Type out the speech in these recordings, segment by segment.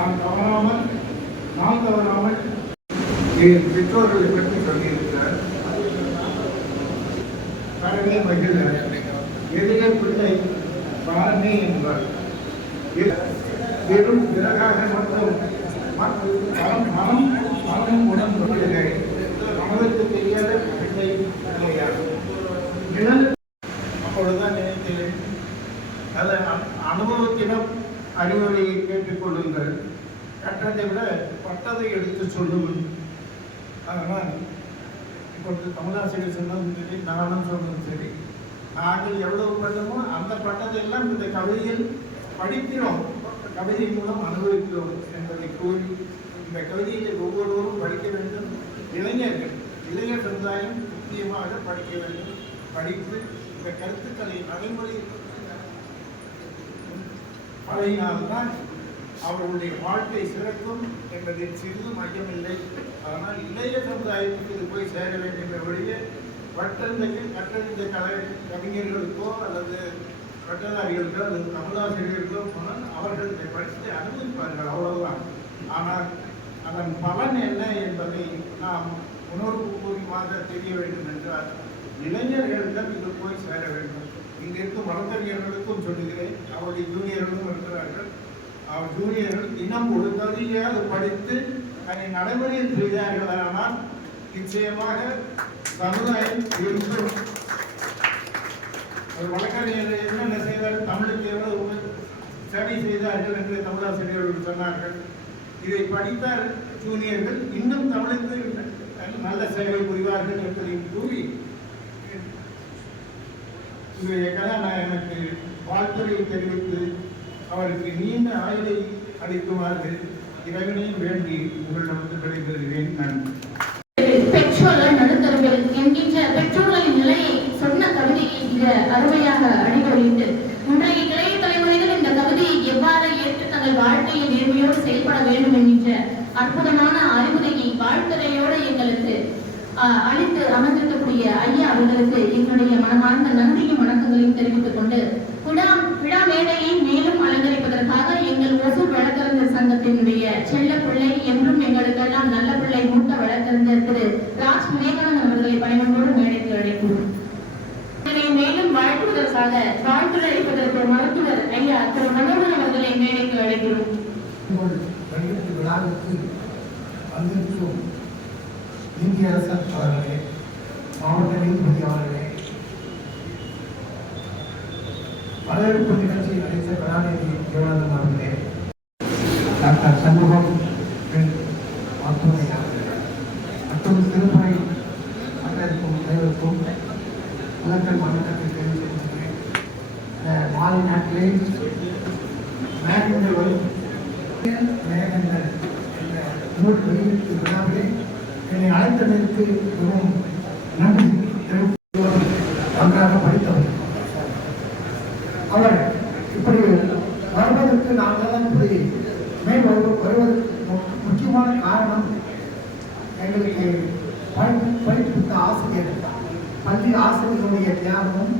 நான் தவறாமல் நான் தவறாமல் என் பெற்றோர்களை பற்றி சொல்லியிருக்கிறார்? பாரமே மகிழ எதிரே பிள்ளை பாரமே என்பார். வெறும் விறகாக மட்டும் மனம் கற்றதை விட பட்டதை எடுத்து சொல்லுங்கள் அதனால் இப்பொழுது கமலாசிரியர் சொன்னதும் சரி நானும் சொன்னதும் சரி நாங்கள் எவ்வளவு பண்ணமோ அந்த பட்டதை எல்லாம் இந்த கவிதையில் படிக்கிறோம். கவிதை மூலம் அனுபவிக்கிறோம் என்பதை கூறி இந்த கவிதையை ஒவ்வொருவரும் படிக்க வேண்டும். இளைஞர்கள் இளைஞர் சமுதாயம் முக்கியமாக படிக்க வேண்டும். படித்து இந்த கருத்துக்களை நடைமுறை பழையினால்தான் அவர்களுடைய வாழ்க்கை சிறக்கும் என்பதில் சிறிதும் இல்லை அதனால் இளைய சமுதாயத்துக்கு இது போய் சேர வேண்டும் வழியே பட்டறிந்த கற்றறிந்த கலை கவிஞர்களுக்கோ அல்லது கட்டதாரிகளுக்கோ அல்லது தமிழாசிரியர்களுக்கோ போனால் அவர்கள் இதை படித்து அனுமதிப்பார்கள் அவ்வளவுதான். ஆனால் அதன் பலன் என்ன என்பதை நாம் உணர்வுபூர்வமாக தெரிய வேண்டும் என்றால் இளைஞர்களிடம் இது போய் சேர வேண்டும். இங்க இருக்கும் வழக்கறிஞர்களுக்கும் சொல்லுகிறேன் அவருடைய ஜூனியர்களும் இருக்கிறார்கள். அவர் ஜூனியர்கள் இன்னும் ஒரு கவிதையாவது படித்து அதை நடைமுறையில் செய்தார்களானால் நிச்சயமாக சமுதாயம் இருக்கும் ஒரு வழக்கறிஞர் என்னென்ன செய்தார்? தமிழுக்கு எவ்வளவு சரி செய்தார்கள் என்று தமிழாசிரியர்கள் சொன்னார்கள். இதை படித்த ஜூனியர்கள் இன்னும் தமிழுக்கு நல்ல சேவை புரிவார்கள் என்பதையும் கூறி இன்றைய எனக்கு வாழ்த்துறை தெரிவித்து அவருக்கு நீண்ட ஆயுளை அளிக்குமாறு இறைவனையும் வேண்டி உங்களிடம் விடைபெறுகிறேன். நன்றி. பெற்றோர்கள் நடுத்தரங்கள் என்கின்ற பெற்றோர்களின் நிலையை சொன்ன கவிதையை மிக அருமையாக அடிக்கொழித்து இன்றைய இளைய தலைமுறைகள் இந்த கவிதையை எவ்வாறு ஏற்று தங்கள் வாழ்க்கையை நேர்மையோடு செயல்பட வேண்டும் என்கின்ற அற்புதமான அறிவுரையை வாழ்த்துறையோடு எங்களுக்கு அளித்து அமர்ந்திருக்கக்கூடிய ஐயா அவர்களுக்கு என்னுடைய மனமார்ந்த நன்றியும் வணக்கங்களையும் தெரிவித்துக் கொண்டு விழா விழா மேடையை மேலும் அலங்கரிப்பதற்காக எங்கள் ஒசூர் வழக்கறிஞர் சங்கத்தினுடைய செல்ல பிள்ளை என்றும் எங்களுக்கெல்லாம் நல்ல பிள்ளை மூத்த வழக்கறிஞர் திரு ராஜ் விவேகானந்த் அவர்களை பயணத்தோடு மேடைக்கு அழைக்கிறோம் இதனை மேலும் வாழ்த்துவதற்காக வாழ்த்துரைப்பதற்கு மருத்துவர் ஐயா திரு மனோகர் அவர்களை மேடைக்கு அழைக்கிறோம். உங்கள் இந்திய அரசர் அவர்களே மாவட்ட நீதிபதி அவர்களே வரவேற்பு நிகழ்ச்சி நடித்த கலாநிதி தேவானந்தம் அவர்களே டாக்டர் சண்முகம் பெண் மருத்துவமனை அவர்களே மற்றும் திருப்பறை அனைவருக்கும் அனைவருக்கும் முதற்கல் வணக்கத்தை தெரிவித்துக் கொள்கிறேன் இந்த மாலை நாட்டிலே மேகங்கள் வரும் மேகங்கள் என்ற நூல் வெளியீட்டு விழாவிலே என்னை அழைத்ததற்கு மிகவும் நன்றி தெரிவித்து நன்றாக படித்தவர் அவர் இப்படி வருவதற்கு நாங்கள் இப்படி மேல் வருவ- வருவதற்கு மு- முக்கியமான காரணம் எங்களுக்கு படிப்பு படிப்புக்கு ஆசிரியர் பள்ளி ஆசிரியர்களுடைய தியாகமும்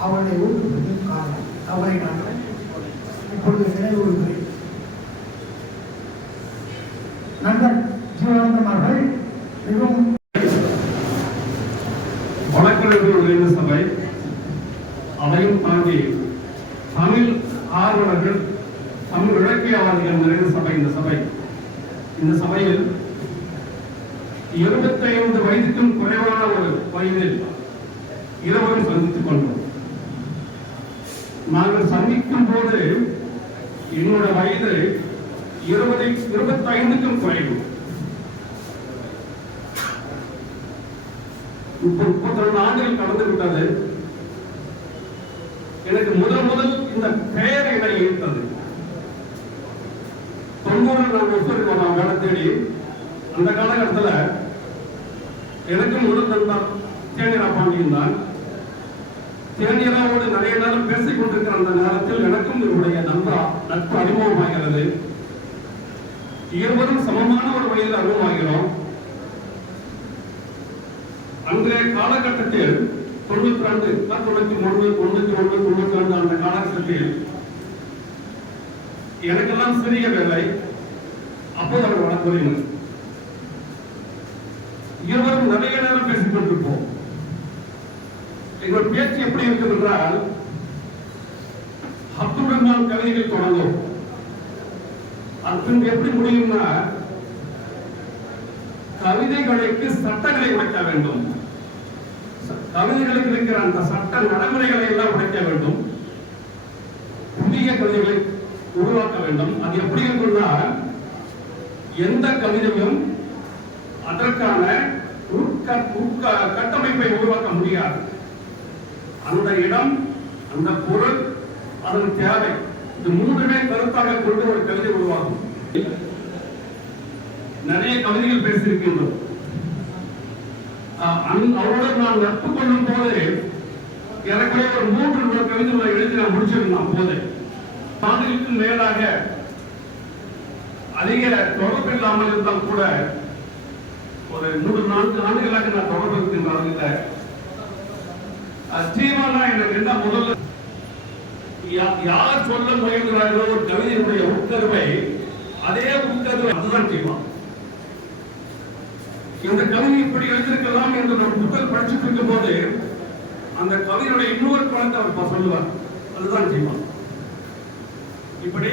அவருடைய ஊக்குவிப்பும் காரணம் அவரை நாங்கள் இப்பொழுது நினைவுறுகிறேன் நண்பர் ஜீவானந்தம் அவர்கள் மிகவும் வழக்கறிஞர்கள் நிறைந்த சபை அதையும் தாண்டி தமிழ் ஆர்வலர்கள் தமிழ் இலக்கியவாதிகள் நிறைந்த சபை இந்த சபை இந்த சபையில் இருபத்தைந்து வயதுக்கும் குறைவான ஒரு வயதில் இருவரும் சந்தித்துக் கொண்டோம். நாங்கள் சந்திக்கும் போது என்னோட வயது இருபது இருபத்தைந்துக்கும் குறைவு. இப்போ முப்பத்தி ரெண்டு ஆண்டுகள் கடந்து விட்டது எனக்கு முதல் முதல் இந்த பெயர் என்னை ஈர்த்தது தொண்ணூறில் நான் ஒசூருக்கு வந்தோம் வேலை தேடி அந்த காலகட்டத்தில் எனக்கும் ஒரு நண்பர் தேனிரா பாண்டியன் தான் தேனியராவோடு நிறைய நேரம் பேசிக் கொண்டிருக்கிற அந்த நேரத்தில் எனக்கும் இவருடைய நண்பா நட்பு அறிமுகமாகிறது. இருவரும் சமமான ஒரு வழியில் அறிமுகமாகிறோம். அன்றைய காலகட்டத்தில் தொண்ணூத்தி ரெண்டு தொண்ணூத்தி மூணு தொண்ணூத்தி ஒன்று தொண்ணூத்தி ரெண்டு அந்த காலகட்டத்தில் எனக்கெல்லாம் சிறிய வேலை. அப்போது அவர் வழக்குரையினர் இருவரும் நிறைய நேரம் பேசிக் கொண்டிருப்போம் எங்கள் பேச்சு எப்படி இருக்கும் என்றால் அப்துல் கவிதைகள் தொடங்கும் அது எப்படி முடியும்னா கவிதைகளுக்கு சட்டங்களை உடைக்க வேண்டும். கவிதைகளுக்கு இருக்கிற அந்த சட்ட நடைமுறைகளை எல்லாம் உடைக்க வேண்டும். புதிய கவிதைகளை உருவாக்க வேண்டும். அது எப்படி இருக்குன்னா எந்த கவிதையும் அதற்கான கட்டமைப்பை உருவாக்க முடியாது. அந்த இடம் அந்த பொருள் அதன் தேவை. இது மூன்றுமே கருத்தாக கொண்டு ஒரு கவிதை உருவாகும். நிறைய கவிதைகள் பேசியிருக்கின்றோம். ஆஹ் அவரோட நான் நட்பு கொள்ளும் போது எனக்கு ஒரு மூன்று கவிதை எழுதி நான் முடிச்சிருந்தேன் போது ஆண்டுகளுக்கு மேலாக அதிக தொடர்பு இல்லாமல் இருந்தால் கூட ஒரு மூன்று நான்கு ஆண்டுகளாக நான் தொடர்பு இருக்கின்றேன் இல்லை. தீவானா எனக்கு என்ன முதல்ல யா- யார் சொல்ல முயல்கிறார்களோ ஒரு கவிதையினுடைய உட்கருவை அதே உட்கருவை அதுதான் தீவான் இந்த கவிதை இப்படி எழுந்திருக்கலாம் என்று நான் முதல் படிச்சுட்டு இருக்கும் போது அந்த கவிதையுடைய இன்னொரு குழந்தை அவர் சொல்லுவார். அதுதான் ஜீவா இப்படி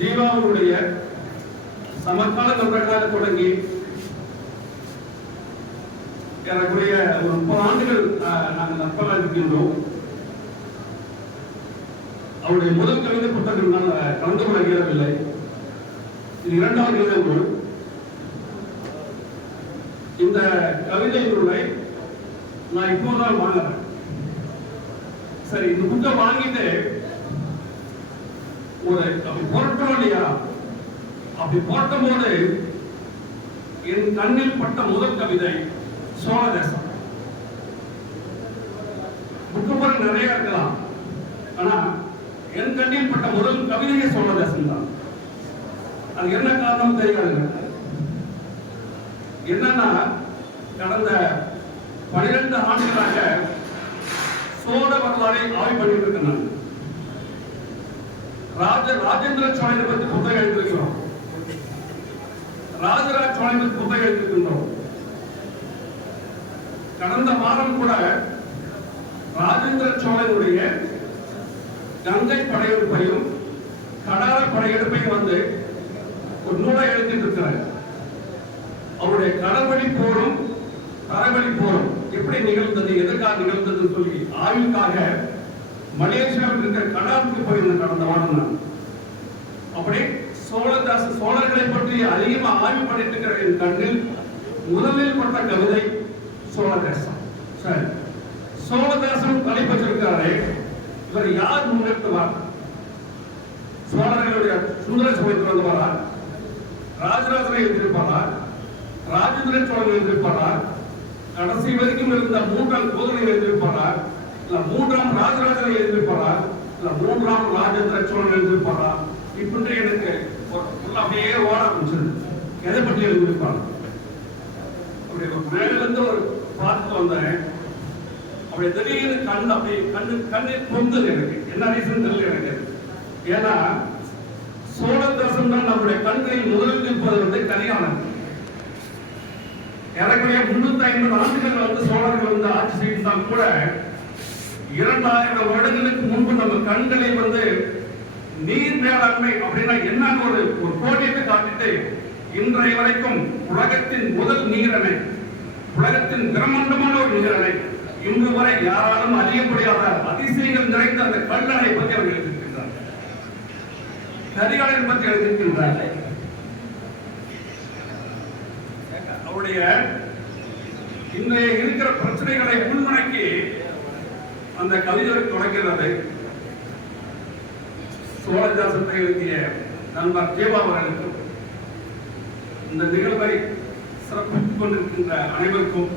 ஜீவாவுடைய சமகால நண்பர்களாக தொடங்கி ஏறக்குறைய ஒரு முப்பது ஆண்டுகள் ஆஹ், நாங்கள் நட்பராக இருக்கின்றோம். அவருடைய முதல் கவிதை புத்தகம் நான் கலந்து கொள்ள இயலவில்லை. இது இரண்டாவது கவிதை நூல் இந்த கவிதை நூலை நான் இப்போதான் வாங்குறேன். சரி இந்த புத்தகம் வாங்கிட்டு ஒரு அப்படி இல்லையா அப்படி போட்டும் போது என் கண்ணில் பட்ட முதல் கவிதை சோழதேசம். புக்கு நிறைய இருக்கலாம். ஆனா என் கண்ணில் பட்ட முதல் கவிதையே சோழதேசம் தான் அது என்ன காரணம் தெரியாதுங்க. என்னன்னா கடந்த பனிரெண்டு ஆண்டுகளாக சோழ வரலாறை ஆய்வு பண்ணிட்டு இருக்கேன் ராஜ ராஜேந்திர சோழனை பற்றி புத்தகம் எழுதியிருக்கிறோம். ராஜராஜ சோழனை பத்தி புத்தகம் எழுதியிருக்கின்றோம் கடந்த வாரம் கூட ராஜேந்திர சோழனுடைய கங்கை படையெடுப்பையும் கடார படையெடுப்பையும் வந்து ஒரு நூலை எழுதிட்டு இருக்கிறார். அவருடைய கடவழி போரும் தரவழி போரும் எப்படி நிகழ்ந்தது எதற்காக நிகழ்ந்ததுன்னு சொல்லி ஆய்வுக்காக மலேசியாவில் இருக்கிற கடாருக்கு போயிருந்த கடந்த வாரம் நான் அப்படி சோழதாச சோழர்களை பற்றி அதிகமாக ஆய்வு பண்ணிட்டு இருக்கிற கண்ணில் முதலில் பட்ட கவிதை சோழதேசம் சரி. சோழதேசம் தலைப்பற்றிருக்காரு இவர் யார் முன்னெடுத்தவர் சோழர்களுடைய சுந்தர சோழத்தில் வந்தவரா ராஜராஜனை எழுதியிருப்பாரா ராஜேந்திர சோழன் எழுதியிருப்பாரா கடைசி வரைக்கும் இருந்த மூன்றாம் கோதனை எழுதியிருப்பாரா இல்ல மூன்றாம் ராஜராஜனை எழுதியிருப்பாரா இல்ல மூன்றாம் ராஜேந்திர சோழன் எழுதியிருப்பாரா இப்படி எனக்கு ஒரு அப்படியே ஓட ஆரம்பிச்சு எதை பற்றி எழுதியிருப்பாங்க? அப்படி ஒரு மேல இருந்து ஒரு பார்த்து வந்தேன். அப்படி திடீர்னு கண் அப்படி கண்ணு கண்ணு பொந்தது எனக்கு. என்ன ரீசன் தெரியல எனக்கு. ஏன்னா சோழதாசன் தான் நம்முடைய கண்களில் முதலில் நிற்பது வந்து கல்யாணம் ஏறக்குறைய முன்னூத்தி ஐம்பது ஆண்டுகள் வந்து சோழர்கள் வந்து ஆட்சி செய்திருந்தால் கூட இரண்டாயிரம் வருடங்களுக்கு முன்பு நம்ம கண்களை வந்து நீர் மேலாண்மை அப்படின்னா என்னன்னு ஒரு ஒரு கோடிட்டு காட்டிட்டு இன்றைய வரைக்கும் உலகத்தின் முதல் நீரணை உலகத்தின் பிரம்மாண்டமான ஒரு நீரணை இன்று வரை யாராலும் அறிய முடியாத அதிசயங்கள் நிறைந்த அந்த கல்லணை பற்றி அவர் எழுதியிருக்கின்றார். கரிகாலன் பற்றி எழுதியிருக்கின்றார். அவருடைய இன்றைய இருக்கிற பிரச்சனைகளை உள்நோக்கி அந்த கவிதை தொடங்கிறது சோழதாசத்தை எழுதிய நண்பர் தேவா அவர்களுக்கு இந்த நிகழ்வை சிறப்பித்துக் கொண்டிருக்கின்ற அனைவருக்கும்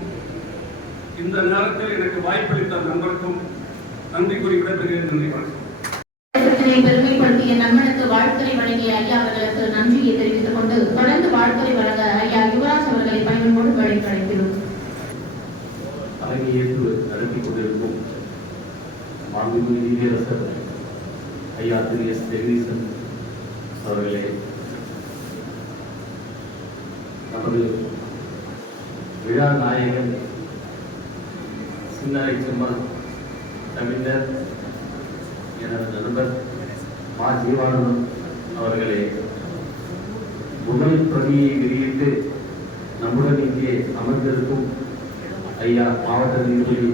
இந்த நேரத்தில் எனக்கு வாய்ப்பளித்த நண்பருக்கும் நன்றி கூறி விடைபெறுகிறேன். நன்றி வணக்கம். பெருமைப்படுத்திய நண்பனுக்கு வாழ்த்துறை வழங்கிய ஐயா அவர்களுக்கு நன்றியை தெரிவித்துக் கொண்டு தொடர்ந்து வாழ்த்துறை வழங்க ஐயா யுவராஜ் அவர்களை பயன்போடு அழைக்கிறோம். தலைமையேற்று நடத்தி கொண்டிருக்கும் மாண்புமிகு நீதியரசர் ஐயா திரு எஸ். ஜெகதீசன் அவர்களே நமது விழா நாயகன் சின்னாரை செம்மல் கவிஞர் எனது நண்பர் மா. ஜீவானந்தம் அவர்களே முதல் பிரதியை வெளியிட்டு நம்முடன் இங்கே அமர்ந்திருக்கும் ஐயா மாவட்ட நீதிபதி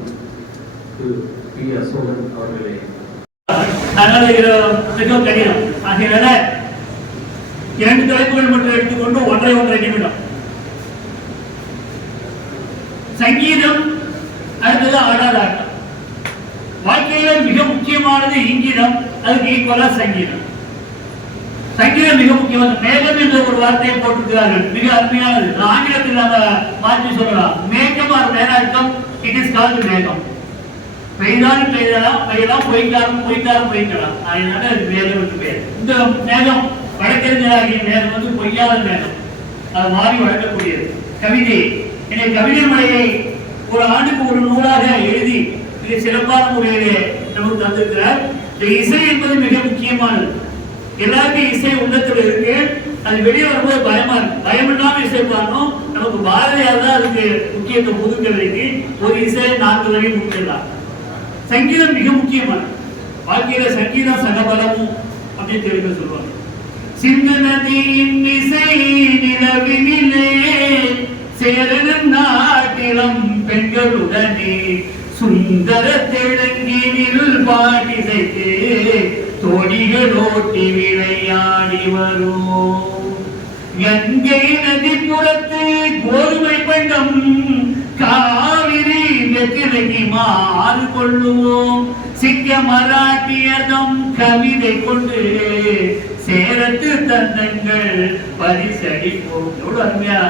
திரு. பி. அசோகன் அவர்களே. அதனால மிகவும் கடினம். ஆகியனால இரண்டு தலைப்புகள் மட்டும் எடுத்துக்கொண்டு ஒன்றை ஒன்றை நிமிடம் சங்கீதம் அடுத்தது ஆடாத ஆட்டம் வாழ்க்கையில மிக முக்கியமானது இங்கீதம் அதுக்கு ஈக்குவலா சங்கீதம். சங்கீதம் மிக முக்கியமானது. மேகம் என்ற ஒரு வார்த்தையை போட்டிருக்கிறார்கள். மிக அருமையானது. ஆங்கிலத்தில் நம்ம மாற்றி சொல்லலாம். மேகம் ஆர் மேலாட்டம் இட் இஸ் கால்டு மேகம். பெய்தாலும் பெய்தலாம் பெய்யலாம் பொய்த்தாலும் பொய்த்தாலும் பொய்க்கலாம். அதனால அது மேகம் என்று பெயர் இந்த மேகம் வழக்கறிஞராகிய மேகம் வந்து பொய்யாத மேகம். அது மாறி வழங்கக்கூடியது. கவிதை. என்னை கவிதை மலையை ஒரு ஆண்டுக்கு ஒரு நூலாக எழுதி மிக சிறப்பான முறையிலே நமக்கு தந்திருக்கிறார். இந்த இசை என்பது மிக முக்கியமானது. எல்லாருக்கும் இசை உள்ளத்துல இருக்கு. அது வெளியே வரும்போது பயமா இருக்கு. பயம் இல்லாம இசை பாடணும். நமக்கு பாரதியார் தான் அதுக்கு முக்கியத்துவம் புதுக்கவிதைக்கு ஒரு இசை நான்கு முக்கியம் முடிச்சிடலாம் சங்கீதம் மிக முக்கியமானது. வாழ்க்கையில சங்கீதம் சகபலமும் அப்படின்னு தெரிவிக்க சொல்லுவாங்க. சிந்து இசை நிலவினிலே சேரனும் நாட்டிலம் பெண்களுடனே சுந்தர தெலுங்கினில் பாடிசைத்து தொடிகளோட்டி விளையாடி வரும் கங்கை நதி புறத்து கோதுமை பண்டம் காவிரி வெற்றிலைக்கு மாறு கொள்ளுவோம். சிக்க மராட்டியதம் கவிதை கொண்டு சேரத்து தந்தங்கள் பரிசடிப்போம் எவ்வளவு அருமையா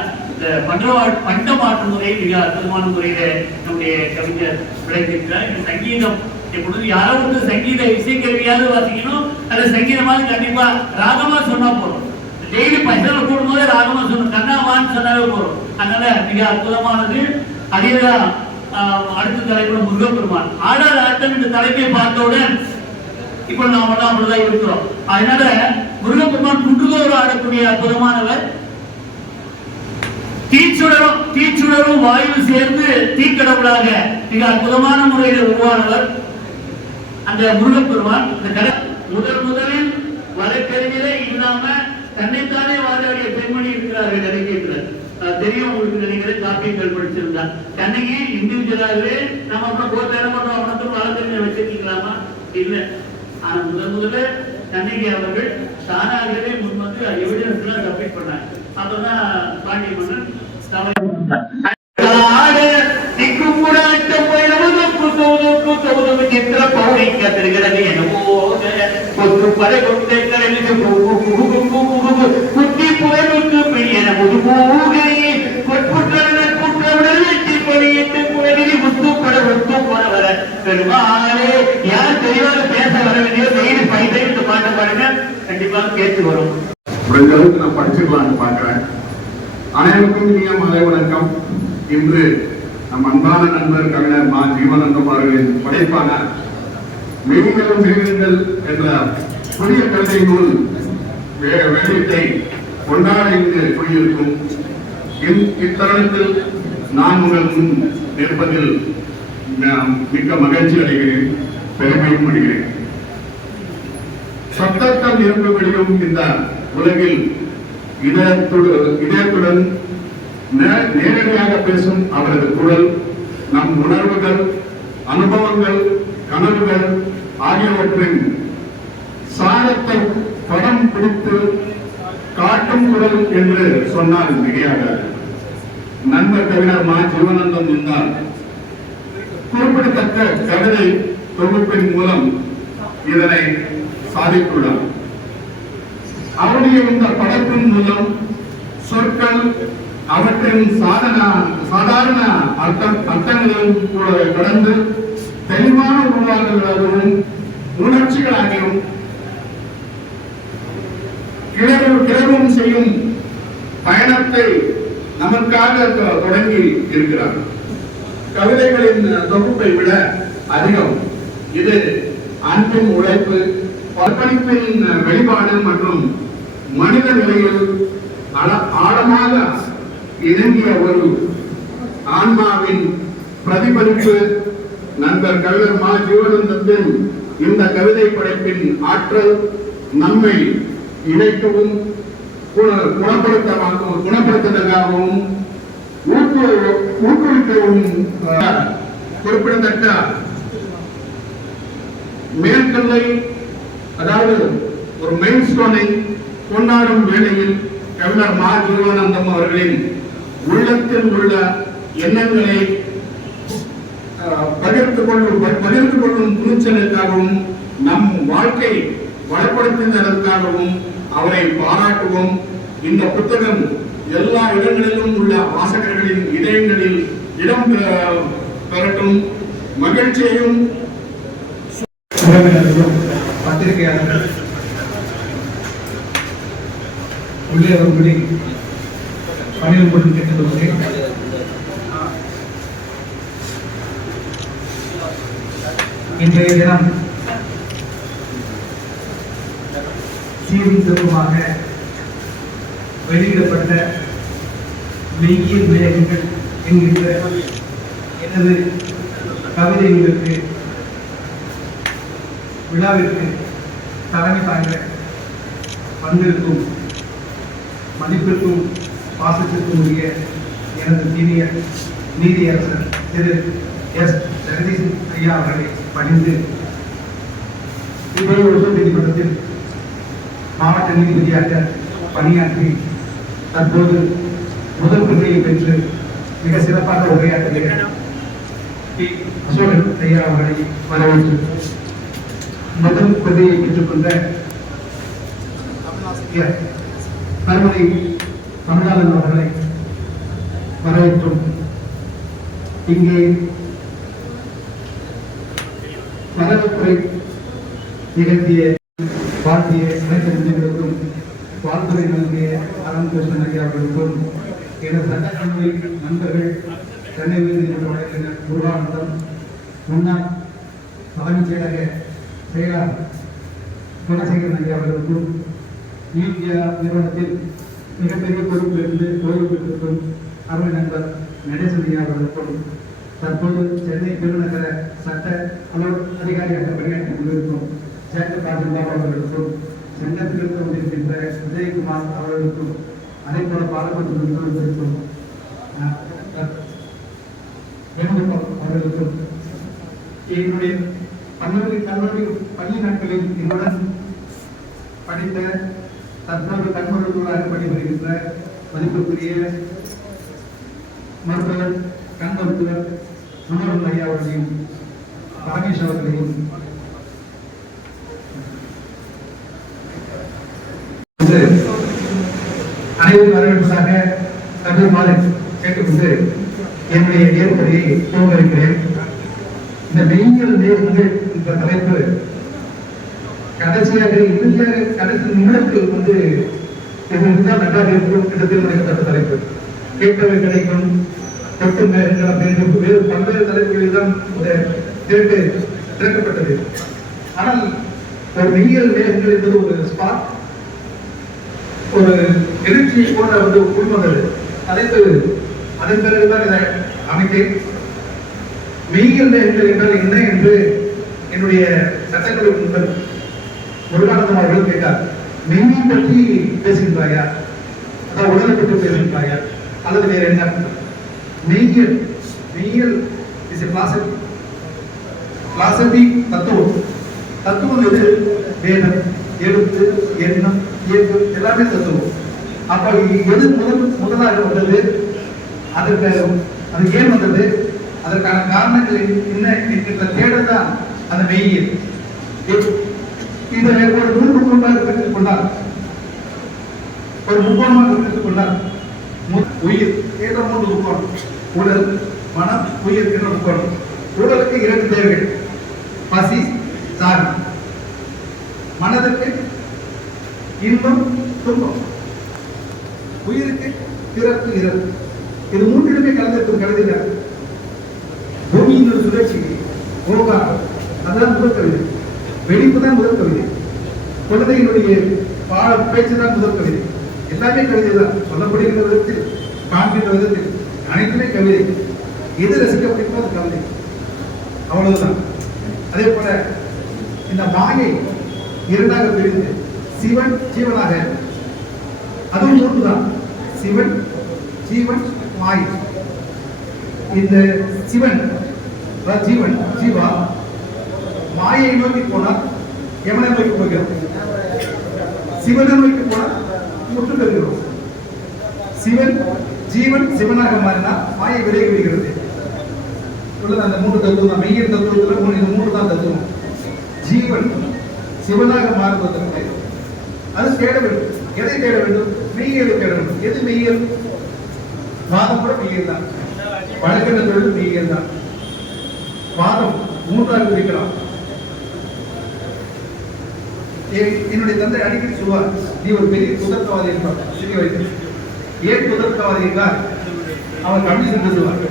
இந்த பண்ட பண்டமாற்று முறை மிக அற்புதமான முறையில நம்முடைய கவிஞர் விளைவிக்கிறார் இந்த சங்கீதம் எப்பொழுது யாரோ வந்து சங்கீத இசைக்கருவியாவது வாசிக்கணும் அல்லது சங்கீதமாவது கண்டிப்பா ராகமா சொன்னா போறோம் டெய்லி பைசல போதே ராகமா சொன்னோம் கண்ணாவான்னு சொன்னாலே போறோம் அதனால மிக அற்புதமானது. அதேதான் ஆஹ், அடுத்த தலைப்புல முருகப்பெருமான். ஆடல் ஆட்டம் இந்த தலைப்பை பார்த்தவுடன் இப்போ நாம எல்லாம் அப்படிதான் இருக்கிறோம். அதனால முருகப்பெருமான் குன்றுதோறு ஆடக்கூடிய அற்புதமானவர். தீச்சுடரும் தீச்சுடரும் வாயு சேர்ந்து தீக்கடவுளாக மிக அற்புதமான முறையில் உருவானவர் அந்த முருகப்பெருமான். இந்த கலை முதல் முதலில் வழக்கறிஞரே இல்லாம தன்னைத்தானே வாதாடிய பெண்மணி இருக்கிறார்கள் இலக்கியத்தில் தெரியும் உங்களுக்கு நினைக்கிறேன் காப்பியங்கள் படிச்சிருந்தா. கண்ணகி இண்டிவிஜுவலாகவே நம்ம அப்புறம் போர் வேலை பண்றோம் அவனுக்கு வழக்கறிஞர் வச்சிருக்கீங்களாமா? இல்ல. ஆனா முதல் முதல்ல கண்ணகி அவர்கள் தானாகவே முன்வந்து எவிடன்ஸ் எல்லாம் சப்மிட் பண்ணாங்க. அப்பதான் பாண்டிய மன்னன் தவறு காடு திக்கும் முடாட்டம் படை கொண்டை கரையில் குட்டி புயலுக்கு பெரியன முது பூகை கொட்புற்றன பெருமாளே யார் தெளிவாக பேச வரவில்லையோ வேண்டியோ டெய்லி பைசைட்டு பாட்டு பாடுங்க கண்டிப்பாக கேட்டு வரும் முடிஞ்ச அளவுக்கு நான் படிச்சுக்கலாம்னு பாக்குறேன். அனைவருக்கும் இனிய மாலை வணக்கம். இன்று நம் அன்பான நண்பர் கவிஞர் மா ஜீவனந்தம் அவர்களின் படைப்பான மெய்களும் மெய்கள் என்ற புதிய கவிதை நூல் வே- வெளியீட்டை கொண்டாட இங்கு கூடியிருக்கும் இத்தருணத்தில் நான் உங்கள் முன் நிற்பதில் மிக்க மகிழ்ச்சி அடைகிறேன். பெருமையும் அடைகிறேன். சத்தத்தால் நிரம்ப வெளியும் இந்த உலகில். இதயத்துடன் நேரடியாக பேசும் அவரது குரல் நம் உணர்வுகள் அனுபவங்கள் கனவுகள் ஆகியவற்றின் சாரத்தை படம் பிடித்து காட்டும் குரல் என்று சொன்னால் மிகையாக நண்பர் கவிஞர் மா. ஜீவனந்தம் இருந்தால் குறிப்பிடத்தக்க கவிதை தொகுப்பின் மூலம் இதனை சாதித்துள்ளார். அவருடைய இந்த படைப்பின் மூலம் சொற்கள் அவற்றின் சாதன சாதாரண அர்த்தம் அர்த்தங்களையும் கூட கடந்து தெளிவான உருவாக்கங்களாகவும் உணர்ச்சிகளாகவும் கிளறும் கிளறும் செய்யும் பயணத்தை நமக்காக தொடங்கி இருக்கிறார். கவிதைகளின் தொகுப்பை விட அதிகம். இது அன்பின் உழைப்பு அர்ப்பணிப்பின் வெளிப்பாடு மற்றும் மனித நிலையில் ஆழமாக இணங்கிய ஒரு ஆன்மாவின் பிரதிபலிப்பு நண்பர் கவிஞர் மா. ஜீவனந்தத்தின் இந்த கவிதை படைப்பின் ஆற்றல் நம்மை இணைக்கவும் குண- குணப்படுத்தமாகவும் குணப்படுத்துவதற்காகவும் ஊக்குவி- ஊக்குவிக்கவும் குறிப்பிடத்தக்க மேற்கல்லை அதாவது ஒரு மெயின் ஸ்டோனை கொண்டாடும் வேளையில் கவிஞர் மா ஜீவானந்தம் அவர்களின் உள்ளத்தில் உள்ள எண்ணங்களை பகிர்ந்து கொள்ளும் பகிர்ந்து கொள்ளும் துணிச்சலுக்காகவும் நம் வாழ்க்கை வளப்படுத்துவதற்காகவும் அவரை பாராட்டுவோம். இந்த புத்தகம் எல்லா இடங்களிலும் உள்ள வாசகர்களின் இதயங்களில் இடம் பெ- பெறட்டும். மகிழ்ச்சியையும் உறவினர்களும் உள்ளே வரும்படி பாசத்திற்கும் உரிய எனது சீனிய நீதியரசர் திரு எஸ் ஜெகதீசன் ஐயா அவர்களை பணிந்து திருவள்ளூர் நீதிமன்றத்தில் மாவட்ட நீதிபதியாக பணியாற்றி தற்போது முதல் பிரதியை பெற்று மிக சிறப்பாக உரையாற்றிய டி. அசோகன் ஐயா அவர்களை வரவேற்று முதல் பிரதியை பெற்றுக்கொண்ட ஆசிரியர் கருமணி அவர்களை வரவேற்றும். இங்கே வரவேற்புரை நிகழ்த்திய வாழ்த்திய அனைத்து நெஞ்சங்களுக்கும் வாழ்த்துறை நல்கிய அறம் ஐயா அவர்களுக்கும் எனது சட்டக்கல்லூரி நண்பர்கள் சென்னை உயர்நீதிமன்ற வழக்கறிஞர் முருகானந்தம் முன்னாள் தலைமைச் செயலக செயலாளர் குணசேகரன் ஐயா அவர்களுக்கும் இந்தியா நிறுவனத்தில் மிகப்பெரிய பொறுப்பிலிருந்து ஓய்வு பெற்றிருக்கும் அருமை நண்பர் நடேசன் அவர்களுக்கும் தற்போது சென்னை பெருநகர சட்ட அலுவல் அதிகாரியாக பணியாற்றி கொண்டிருக்கும் சேட்டு பாஜபாபு அவர்களுக்கும் சங்கத்திலிருந்து கொண்டிருக்கின்ற விஜயகுமார் அவர்களுக்கும் அதே போல பாலப்பட்டிலிருந்து கொண்டிருக்கும் வேணுகோபால் அவர்களுக்கும் என்னுடைய கல்லூரி கல்லூரி பள்ளி நாட்களில் என்னுடன் படித்த தற்போது கண்மருத்துவராக பணிபுரிகின்ற மதிப்புக்குரிய மருத்துவர் கண் மருத்துவர் சுமரன் ஐயா அவர்களையும் ராகேஷ் அவர்களையும். அனைவரும் வரவேற்பதாக தகுமாறு கேட்டுக்கொண்டு என்னுடைய நேர்களை துவங்க இருக்கிறேன் இந்த மெய்யியல் நேர்வுகள் என்ற தலைப்பு கடைசி நிமிடத்தில் வந்து இது நன்றாக இருக்கும் தலைப்பு. கேட்டவை கிடைக்கும் தொட்டு மேகங்கள் அப்படின்னு வேறு பல்வேறு தலைப்புகளில் தான் இந்த ஆனால் ஒரு மெய்யியல் நேரங்கள் என்பது ஒரு ஸ்பாட் ஒரு எழுச்சி போன்ற வந்து தலைப்பு அதன் பிறகுதான் இதை அமைத்தேன். மெய்யியல் நேரங்கள் என்றால் என்ன என்று என்னுடைய சட்டக்கல்லூரி நண்பர் முருகானந்தம் அவர்கள் கேட்டார். மெய்மை பற்றி பேசுகின்றாயா அதாவது உடலை பற்றி பேசுகின்றாயா அல்லது வேற என்ன? மெய்யியல் மெய்யியல் இஸ் எ பிலாசபி பிலாசபி தத்துவம். தத்துவம் எது? வேதம் எழுத்து எண்ணம் இயக்கம் எல்லாமே தத்துவம். அப்ப எது முதல் முதலாக வந்தது? அதற்கு அது ஏன் வந்தது? அதற்கான காரணங்கள் என்ன? என்கின்ற தேடல் தான் அந்த மெய்யியல். இதை ஒரு மூன்று மூன்றாக பிரித்துக் கொண்டார். ஒரு முக்கோணமாக பிரித்துக் கொண்டார். உயிர் என்ற மூன்று முக்கோணம் உடல் மனம் உயிர் என்ற முக்கோணம் உடலுக்கு இரண்டு தேவைகள். பசி தாகம் மனதுக்கு இன்பம் துன்பம். உயிருக்கு பிறப்பு இறப்பு இது மூன்றிலுமே கலந்திருக்கும் கவிதைகள் பூமியின் ஒரு சுழற்சி ஓகா அதுதான் முதல் கவிதை வெடிப்பு தான் முதல் கவிதை குழந்தையினுடைய பாட பேச்சு தான் முதல் கவிதை. எல்லாமே கவிதை தான் சொல்லப்படுகின்ற விதத்தில் காண்கின்ற விதத்தில் அனைத்துமே கவிதை. எது ரசிக்கப்படுகிறதோ அது கவிதை. அவ்வளவுதான். அதே போல இந்த மாயை இரண்டாக பிரிந்து சிவன் ஜீவனாக அதுவும் ஒன்றுதான். சிவன் ஜீவன் மாயை இந்த சிவன் ஜீவன் ஜீவா மாயை நோக்கி போனால் யமனை நோய்க்கு போகிறோம் சிவனை நோய்க்கு போனால் முற்று பெறுகிறோம் சிவன் ஜீவன் சிவனாக மாறினால் மாயை விலகி விடுகிறது. அந்த மூன்று தத்துவம் தான். மெய்யின் தத்துவத்தில் மூணு மூன்று தான் தத்துவம். ஜீவன் சிவனாக மாறுவதற்கு அது தேட வேண்டும். எதை தேட வேண்டும்? மெய்யலை தேட வேண்டும். எது மெய்யல் வாதம் கூட மெய்யல் தான். வழக்கின தொழில் மெய்யல் தான். வாதம் மூன்றாக பிரிக்கலாம். என்னுடைய தந்தை அடிக்கடி சொல்வார் நீ ஒரு பெரிய குதர்க்கவாதி என்பார். சிறிய வைத்து ஏன் குதர்க்கவாதி என்றால் அவர் கம்யூனிஸ்ட் பேசுவார்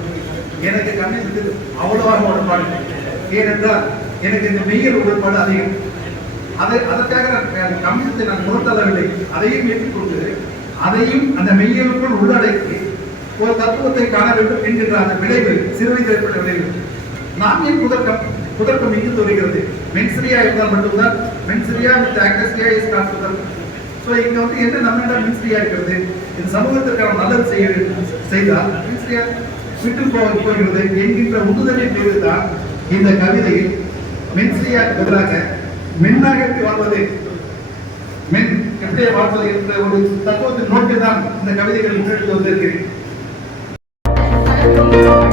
எனக்கு கம்யூனிஸ்ட் அவ்வளவாக உடன்பாடு ஏனென்றால் எனக்கு இந்த மெய்யல் உடன்பாடு அதிகம். அதை அதற்காக நான் கம்யூனிஸ்டை நான் புறத்தள்ளவில்லை அதையும் ஏற்றுக்கொண்டு அதையும் அந்த மெய்யலுக்குள் உள்ளடக்கி ஒரு தத்துவத்தை காண வேண்டும் என்கின்ற அந்த விளைவு சிறுவயதில் ஏற்பட்ட விளைவு. நாம் ஏன் குதர்க்கம்? குதர்க்கம் இங்கு வருகிறது மென்சிரியா இருந்தால் மட்டும்தான். மென்சிரியா வித் ஆக்டஸ்ரியா இஸ் நாட் குதர்க்கம் ஸோ இங்க வந்து என்ன நம்மளிடம் மென்சிரியா இருக்கிறது? இந்த சமூகத்திற்கான நல்லது செய்ய செய்தால் மென்சிரியா விட்டு போக போகிறது. என்கின்ற உந்துதலை மீது தான் இந்த கவிதையில் மென்சிரியா பதிலாக மென்னாக எப்படி வாழ்வது. மென் எப்படியே வாழ்வது என்ற ஒரு தத்துவத்தை நோக்கி தான் இந்த கவிதைகளை முன்னெடுத்து வந்திருக்கிறேன். Thank you.